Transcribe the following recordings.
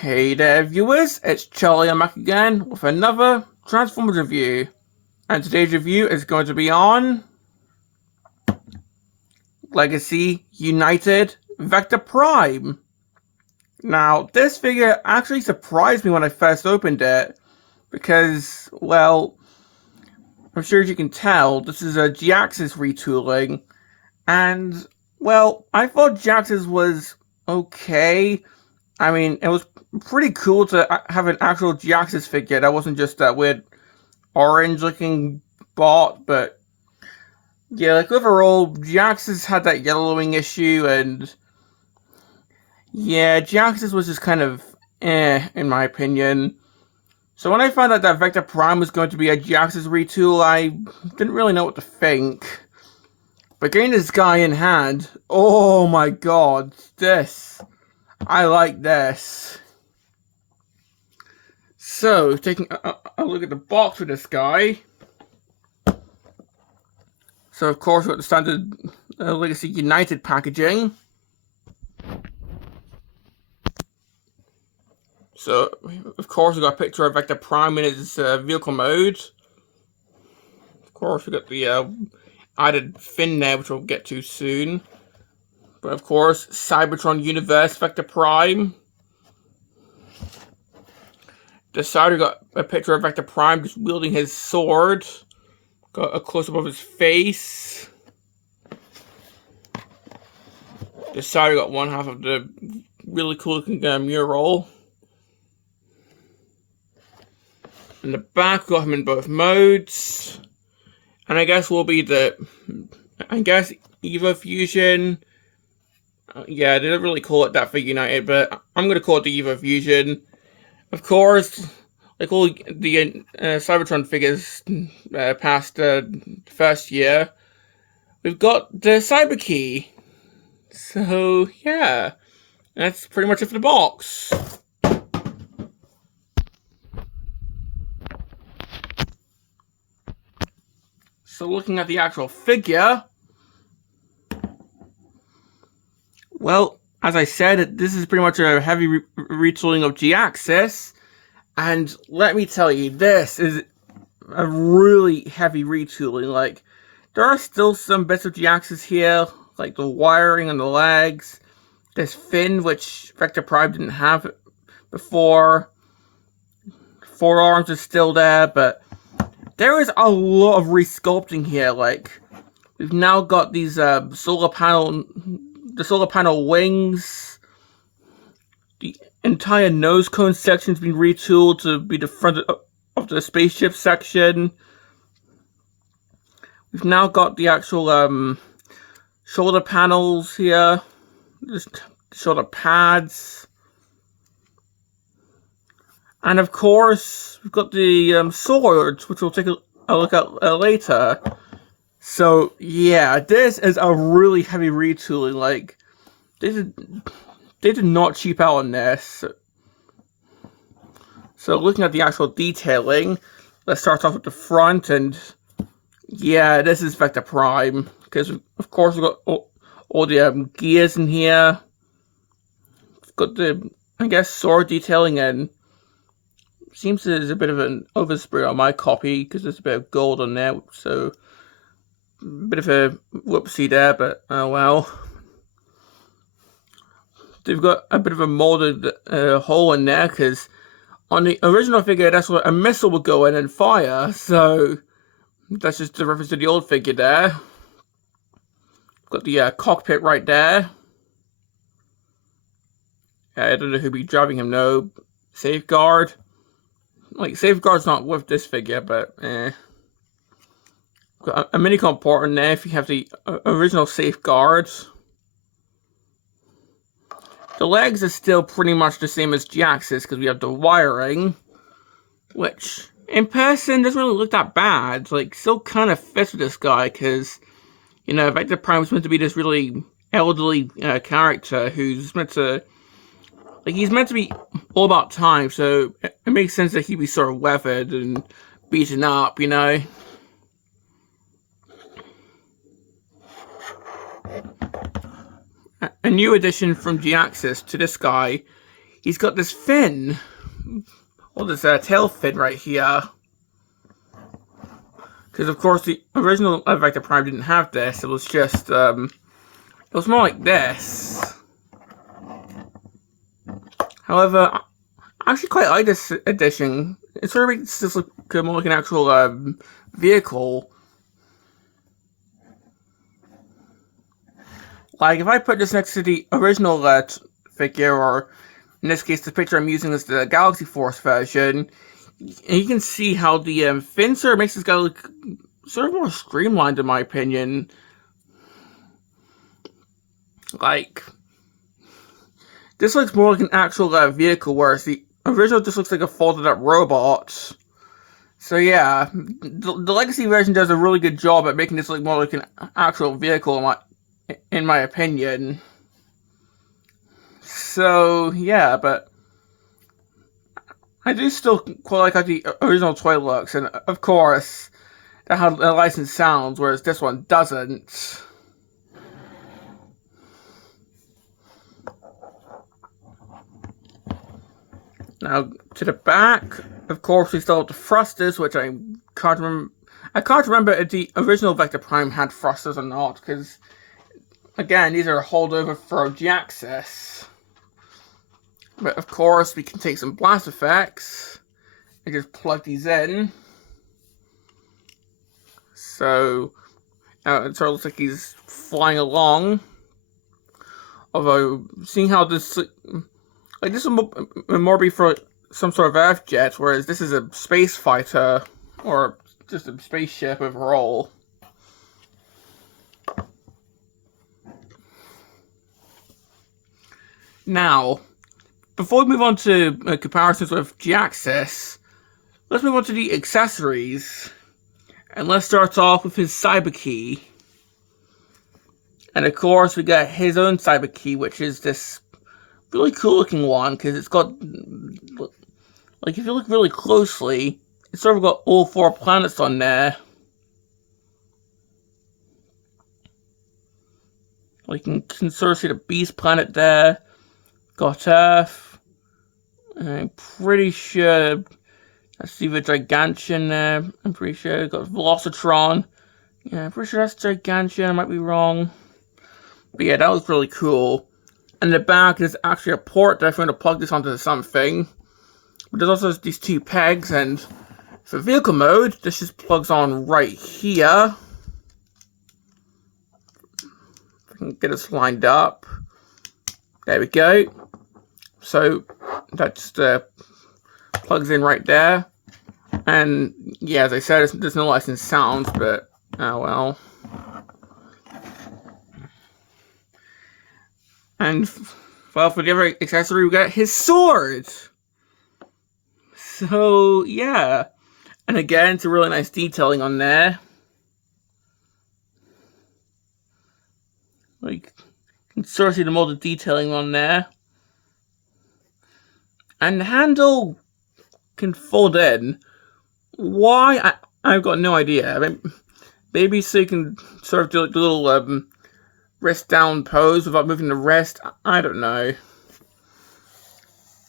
Hey there viewers, it's Charlie. I'm back again with another Transformers review. And today's review is going to be on Legacy United Vector Prime. Now, this figure actually surprised me when I first opened it, because, well, I'm sure as you can tell, this is a G-Axis retooling, and, well, I thought G-Axis was okay. I mean, it was pretty cool to have an actual G-Axis figure that wasn't just that weird orange-looking bot, but yeah, like overall, G-Axis had that yellowing issue, and yeah, G-Axis was just kind of in my opinion. So when I found out that Vector Prime was going to be a G-Axis retool, I didn't really know what to think. But getting this guy in hand, oh my god, I like this. So, taking a look at the box for this guy. So, of course, we've got the standard Legacy United packaging. So, of course, we've got a picture of Vector Prime in his vehicle mode. Of course, we've got the added fin there, which we'll get to soon. But, of course, Cybertron Universe Vector Prime. This side, we got a picture of Vector Prime just wielding his sword. Got a close-up of his face. This side, we got one half of the really cool-looking mural. In the back, we got him in both modes. And I guess will be Evo Fusion. Yeah, they don't really call it that for United, but I'm going to call it the Evo Fusion. Of course, like all the Cybertron figures past the first year, we've got the Cyber Key. So, yeah, that's pretty much it for the box. So, looking at the actual figure, well, as I said, this is pretty much a heavy retooling of G-Axis, and let me tell you, this is a really heavy retooling. Like, there are still some bits of G-Axis here, like the wiring on the legs, this fin, which Vector Prime didn't have before, forearms is still there, but there is a lot of resculpting here. Like, we've now got these solar panel wings. The entire nose cone section's been retooled to be the front of the spaceship section. We've now got the actual shoulder panels here, just shoulder pads. And of course, we've got the swords, which we'll take a look at later. So, yeah, this is a really heavy retooling. Like, they did not cheap out on this. So, looking at the actual detailing, let's start off with the front, and yeah, this is Vector Prime, because of course we've got all the gears in here. We've got the, I guess, sword detailing, and seems there's a bit of an overspray on my copy, because there's a bit of gold on there, so a bit of a whoopsie there, but oh well. They've got a bit of a molded hole in there, because on the original figure, that's where a missile would go in and fire, so that's just a reference to the old figure there. Got the cockpit right there. I don't know who'd be driving him, no. Safeguard. Like, Safeguard's not with this figure, but got a mini-comp port in there if you have the original Safeguard. The legs are still pretty much the same as G-Axis, because we have the wiring, which in person doesn't really look that bad. Like, still kind of fits with this guy, because, you know, Vector Prime is meant to be this really elderly character who's meant to, like, he's meant to be all about time, so it makes sense that he'd be sort of weathered and beaten up, you know? A new addition from G-Axis to this guy, he's got this fin, or this tail fin right here. Because of course the original Vector Prime didn't have this. It was just it was more like this. However, I actually quite like this addition. It sort of makes this look more like an actual vehicle. Like, if I put this next to the original figure, or in this case, the picture I'm using is the Galaxy Force version, and you can see how the fin sort of makes this guy look sort of more streamlined, in my opinion. Like, this looks more like an actual vehicle, whereas the original just looks like a folded up robot. So yeah, the Legacy version does a really good job at making this look more like an actual vehicle, in my opinion. So yeah, but I do still quite like how the original toy looks, and of course, that how the license sounds, whereas this one doesn't. Now, to the back, of course, we still have the thrusters, which I can't remember. I can't remember if the original Vector Prime had thrusters or not, because, again, these are a holdover for G-Axis. But, of course, we can take some blast effects and just plug these in. So, it sort of looks like he's flying along. Although, seeing how this... Like, this would more be for some sort of Earth jet, whereas this is a space fighter, or just a spaceship overall. Now, before we move on to comparisons with G-Axis, let's move on to the accessories. And let's start off with his Cyber Key. And of course, we got his own Cyber Key, which is this really cool looking one, because it's got, like, if you look really closely, it's sort of got all 4 planets on there. Like, you can sort of see the Beast planet there, got Earth, and I'm pretty sure I see the Gigantian there. I'm pretty sure got Velocitron. Yeah, I'm pretty sure that's Gigantian, I might be wrong. But yeah, that was really cool. And the back is actually a port that I'm going to plug this onto something. But there's also these 2 pegs, and for vehicle mode, this just plugs on right here. If I can get this lined up. There we go. So that just plugs in right there. And yeah, as I said, there's no licensed sounds, but oh well. And, well, for the other accessory, we got his sword. So, yeah. And again, it's a really nice detailing on there. Like, you can sort of see the molded detailing on there. And the handle can fold in. Why? I've got no idea. I mean, maybe so you can sort of do like the little, wrist down pose without moving the wrist. I don't know.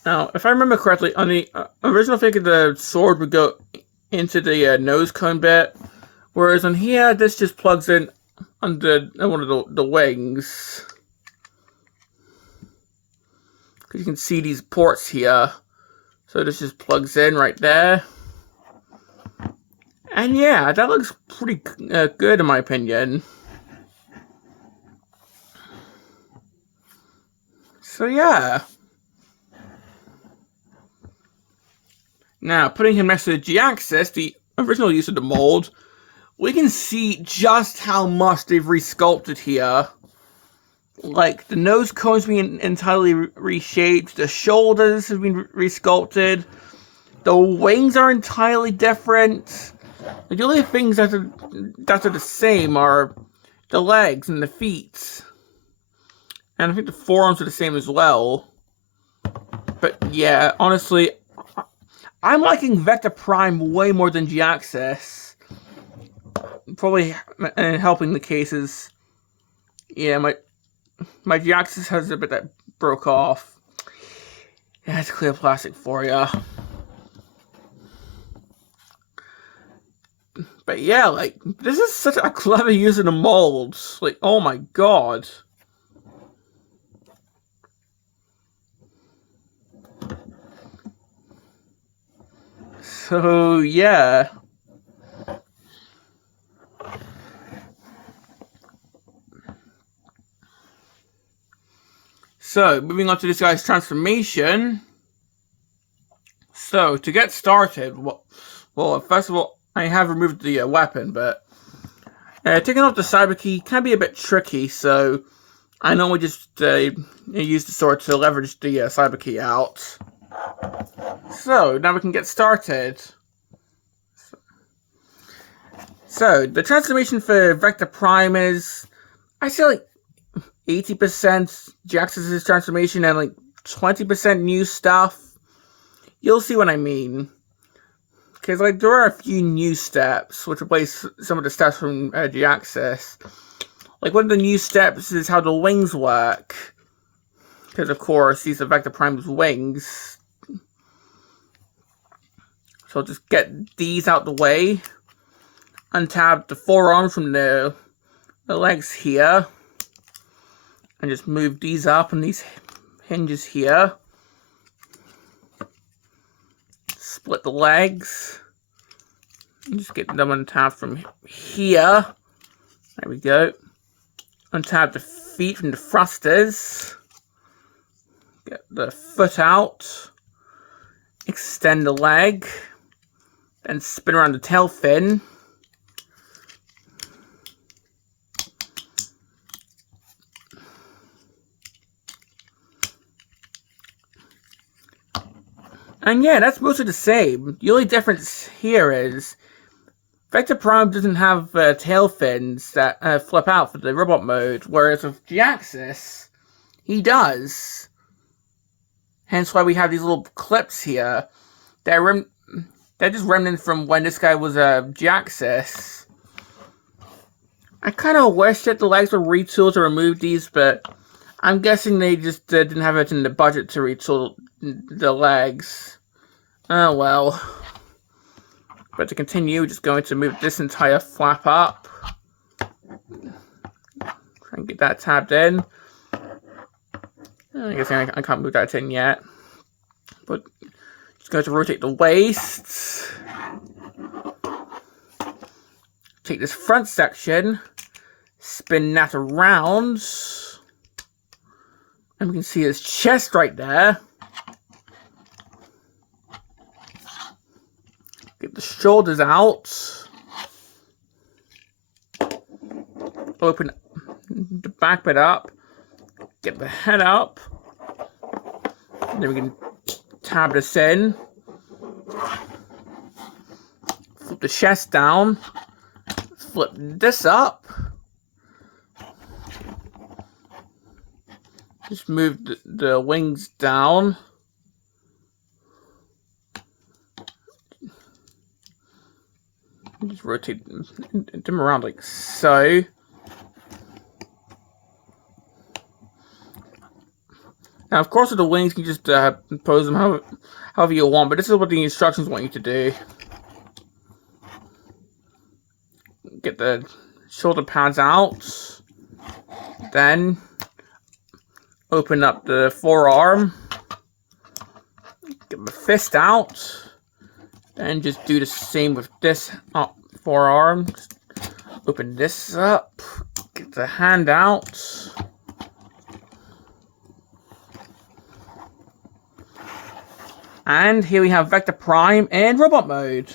Now, if I remember correctly, on the original figure, the sword would go into the nose cone bit, whereas on here, this just plugs in under one of the wings. Because you can see these ports here. So this just plugs in right there. And yeah, that looks pretty good in my opinion. So yeah. Now, putting him next to the G-Axis, the original use of the mold, we can see just how much they've resculpted here. Like, the nose cone's been entirely reshaped, the shoulders have been resculpted, the wings are entirely different. The only things that are the same are the legs and the feet. And I think the forearms are the same as well. But yeah, honestly, I'm liking Vector Prime way more than G-Axis. Probably helping the cases. Yeah, my G-Axis has a bit that broke off. That's clear plastic for you. But yeah, like, this is such a clever use of the molds. Like, oh my god. So, yeah. So, moving on to this guy's transformation. So, to get started, well, first of all, I have removed the weapon, but taking off the cyber key can be a bit tricky, so I normally just use the sword to leverage the cyber key out. So, now we can get started. So, the transformation for Vector Prime is, I say like 80% Jax's transformation and like 20% new stuff. You'll see what I mean. Because like there are a few new steps which replace some of the steps from Jax's. Like one of the new steps is how the wings work. Because of course these are Vector Prime's wings. So I'll just get these out the way. Untap the forearms from the legs here. And just move these up on these hinges here. Split the legs. And just get them untapped from here. There we go. Untap the feet from the thrusters. Get the foot out. Extend the leg. Then spin around the tail fin. And yeah, that's mostly the same. The only difference here is Vector Prime doesn't have tail fins that flip out for the robot mode, whereas with Jax's, he does. Hence why we have these little clips here. They're just remnants from when this guy was Jax's. I kind of wish that the legs were retooled to remove these, but I'm guessing they just didn't have it in the budget to retool the legs. Oh well. But to continue, just going to move this entire flap up. Try and get that tabbed in. I guess I can't move that in yet. But just going to rotate the waist. Take this front section. Spin that around. And we can see his chest right there. Get the shoulders out. Open the back bit up. Get the head up. And then we can tab this in. Flip the chest down. Flip this up. Just move the wings down. Just rotate them around like so. Now, of course, with the wings, you can just pose them however you want, but this is what the instructions want you to do. Get the shoulder pads out. Then open up the forearm. Get the fist out. And just do the same with this forearm. Just open this up. Get the hand out. And here we have Vector Prime in robot mode.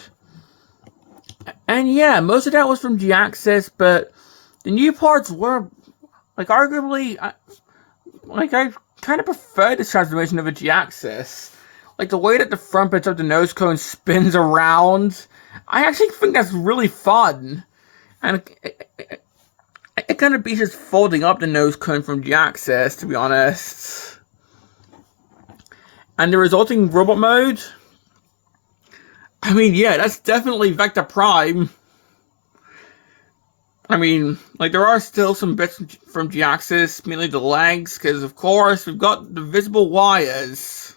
And yeah, most of that was from Jax's, but the new parts were, like, arguably, I kind of prefer this transformation of a Jax's. Like, the way that the front bit of the nose cone spins around, I actually think that's really fun. And it kind of beats just folding up the nose cone from Jax's, to be honest. And the resulting robot mode, I mean, yeah, that's definitely Vector Prime. I mean, like, there are still some bits from Jax's, mainly the legs, because, of course, we've got the visible wires.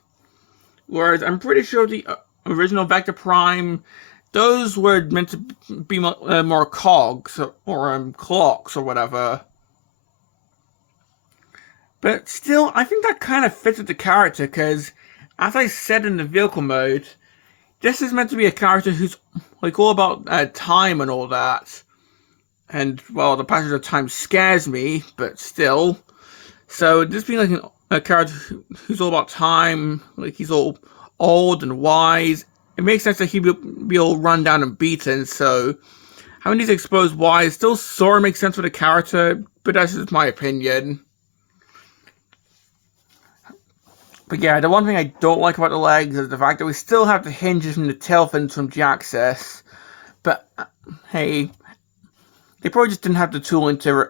Whereas I'm pretty sure the original Vector Prime, those were meant to be more cogs or clocks or whatever. But still, I think that kind of fits with the character because, as I said in the vehicle mode, this is meant to be a character who's like all about time and all that. And well, the passage of time scares me, but still. So this being like a character who's all about time, like he's all old and wise, it makes sense that he'd be all run down and beaten. So having these exposed wise still sort of makes sense for the character, but that's just my opinion. But yeah, the one thing I don't like about the legs is the fact that we still have the hinges from the tail fins from G-Axis. But hey, they probably just didn't have the tooling to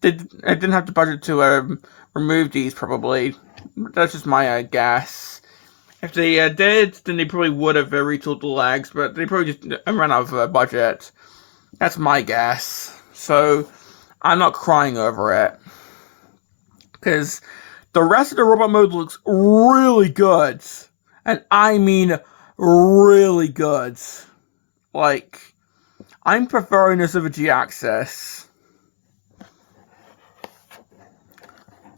they didn't have the budget to remove these. Probably that's just my guess. If they did, then they probably would have retooled the legs, but they probably just ran out of budget. That's my guess. So I'm not crying over it because the rest of the robot mode looks really good, and I mean really good. Like, I'm preferring this over G-Axis.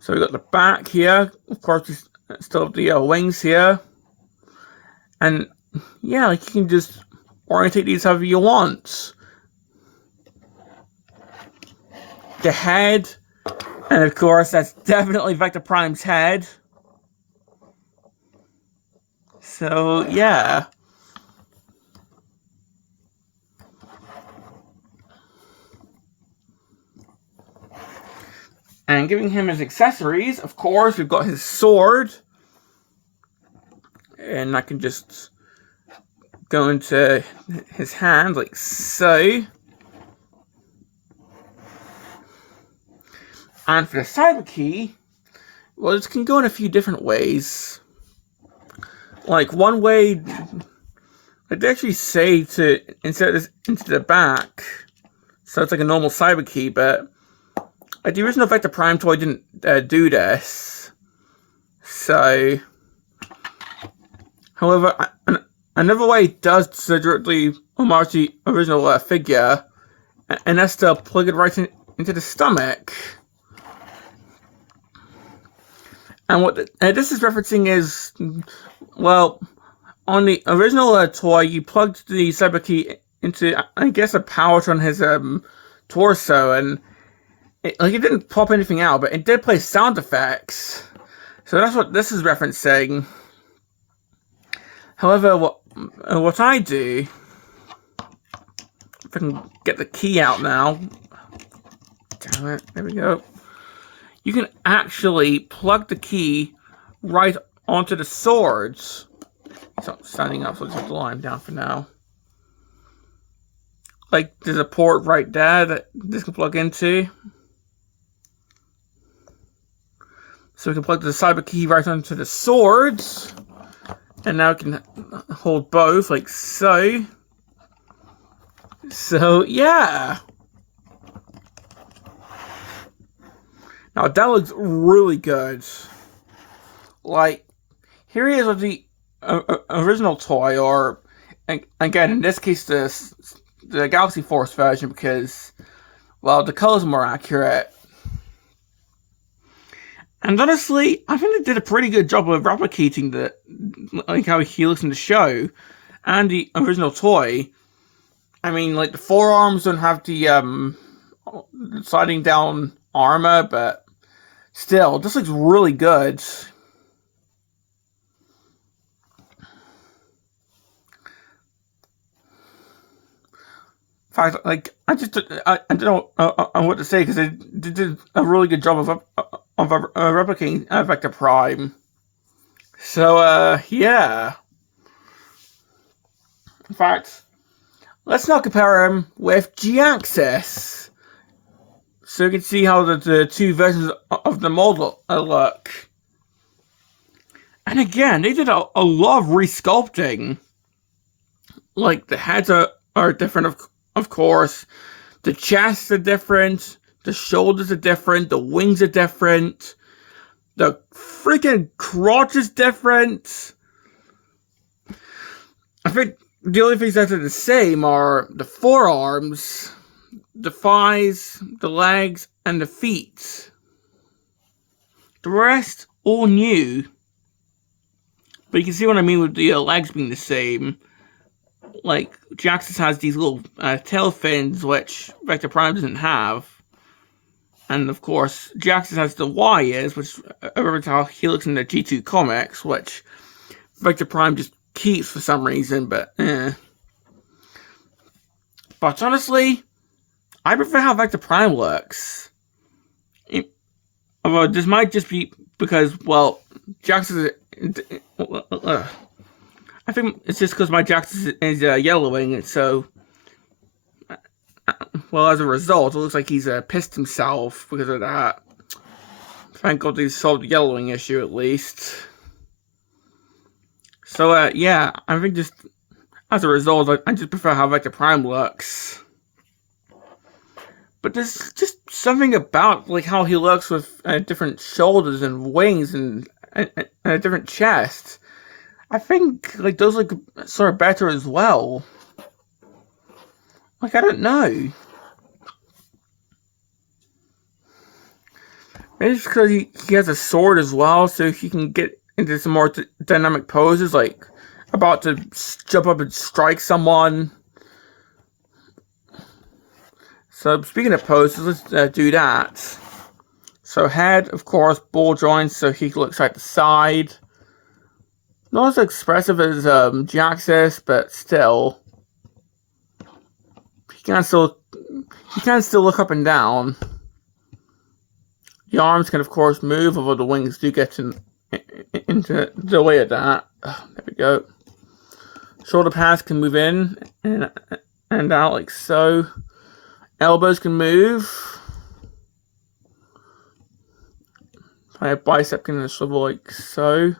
So we got the back here. Of course, we still have the wings here. And yeah, like you can just orientate these however you want. The head, and of course, that's definitely Vector Prime's head. So yeah. And giving him his accessories, of course, we've got his sword. And I can just go into his hand like so. And for the cyber key, well, this can go in a few different ways. Like one way, they actually say to insert this into the back, so it's like a normal cyber key, but like the original Vector Prime toy didn't do this. So, however, another way does directly homage the original figure, and that's to plug it right into the stomach. And what this is referencing is, well, on the original toy, you plugged the cyber key into, I guess, a pouch on his torso, and it didn't pop anything out, but it did play sound effects. So that's what this is referencing. However, what I do, if I can get the key out now, damn it, there we go. You can actually plug the key right onto the swords. It's not standing up, so I'll just have to lie him down for now. Like, there's a port right there that this can plug into. So we can plug the cyber key right onto the swords. And now we can hold both, like so. So, yeah. Now, that looks really good. Like, here he is with the original toy, or, again, in this case, the Galaxy Force version, because, well, the colors are more accurate. And honestly, I think they did a pretty good job of replicating like how he looks in the show, and the original toy. I mean, like, the forearms don't have the sliding down armor, but still, this looks really good. In fact, like, I don't know what to say, because they did a really good job of replicating Vector Prime. So, yeah. In fact, let's now compare him with G-Axis, so you can see how the two versions of the model look. And again, they did a lot of resculpting. Like, the heads are different, of course. The chests are different. The shoulders are different. The wings are different. The freaking crotch is different. I think the only things that are the same are the forearms, the thighs, the legs, and the feet. The rest, all new. But you can see what I mean with the legs being the same. Like, Jaxus has these little tail fins, which Vector Prime doesn't have. And of course, Jaxus has the wires, which remember how he looks in the G2 comics, which Vector Prime just keeps for some reason, but But honestly, I prefer how Vector Prime looks. Although this might just be because, well, Jaxus I think it's just because my Jaxus is yellowing, and so, well, as a result, it looks like he's pissed himself because of that. Thank God they solved the yellowing issue at least. So, yeah, I think just as a result, I just prefer how Vector Prime looks. But there's just something about like how he looks with different shoulders and wings and a different chest. I think like those look sort of better as well. Like, I don't know. Maybe it's because he has a sword as well, so he can get into some more dynamic poses, like about to jump up and strike someone. So, speaking of poses, let's do that. So, head, of course, ball joints, so he looks like the side. Not as expressive as Jaxus, but still. He can still look up and down. The arms can, of course, move, although the wings do get into the way of that. There we go. Shoulder pads can move in and out like so. Elbows can move. My bicep can swivel like so.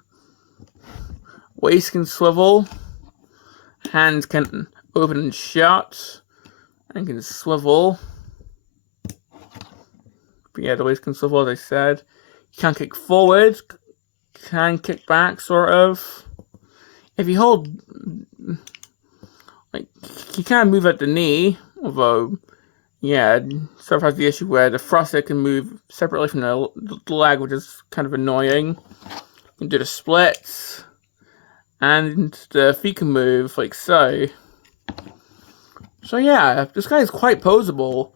Waist can swivel. Hands can open and shut. And can swivel. But yeah, the waist can swivel, as I said. You can kick forward. Can kick back, sort of. If you hold... like, you can move at the knee, although... yeah, sort of has the issue where the thruster can move separately from the leg, which is kind of annoying. You can do the splits, and the feet can move like so. So yeah, this guy is quite posable.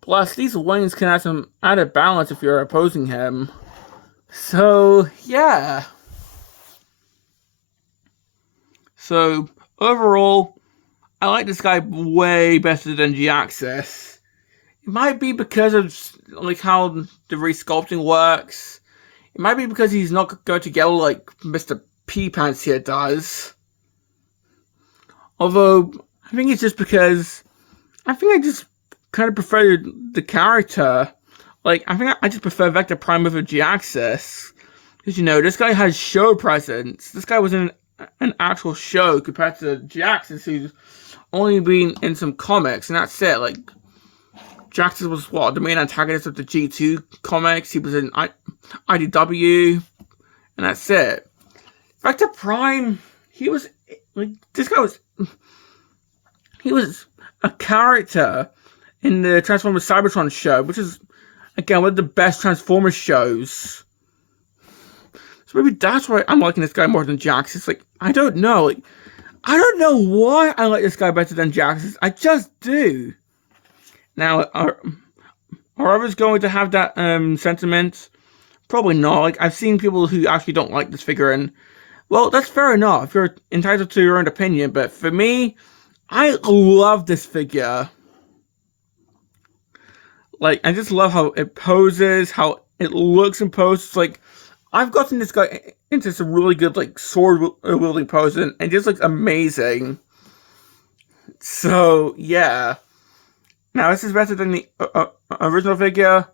Plus, these wings can add some added balance if you're opposing him. So yeah. So overall, I like this guy way better than Jaxus. It might be because of like how the resculpting works. It might be because he's not going to yellow like Mr. P Pants here does. Although I think it's just because I just kind of prefer the character. Like, I think I just prefer Vector Prime over Jaxus. Because, you know, this guy has show presence. This guy was in an actual show compared to Jaxus, who's only been in some comics, and that's it. Like, Jaxus was, what, the main antagonist of the G2 comics. He was in IDW, and that's it. Vector Prime, he was, like, this guy was, he was a character in the Transformers Cybertron show, which is, again, one of the best Transformers shows. So maybe that's why I'm liking this guy more than Jaxus. Like, I don't know. Like, I don't know why I like this guy better than Jaxus. I just do. Now, are others going to have that sentiment? Probably not. Like, I've seen people who actually don't like this figure, and, well, that's fair enough. You're entitled to your own opinion, but for me, I love this figure. Like, I just love how it poses, how it looks and poses. Like, I've gotten this guy into some really good, like, sword-wielding poses, and it just looks amazing. So, yeah. Now, this is better than the original figure.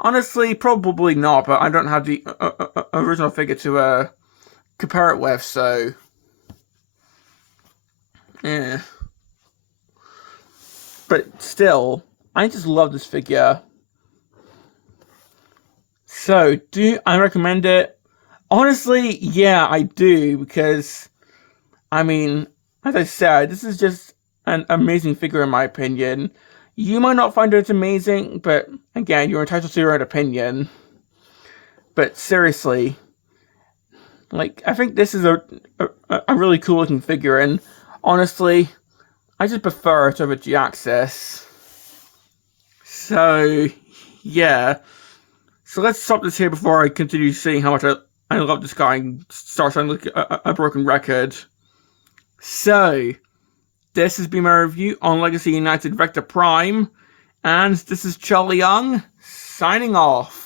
Honestly, probably not, but I don't have the original figure to compare it with, so... yeah. But still, I just love this figure. So, do I recommend it? Honestly, yeah, I do, because, I mean, as I said, this is just an amazing figure in my opinion. You might not find it amazing, but again, you're entitled to your own opinion. But seriously, like, I think this is a really cool looking figure, and honestly, I just prefer it over G-Axis. So, yeah. So let's stop this here before I continue saying how much I love this guy and start sounding like a broken record. So, this has been my review on Legacy United Vector Prime, and this is Charlie Young, signing off.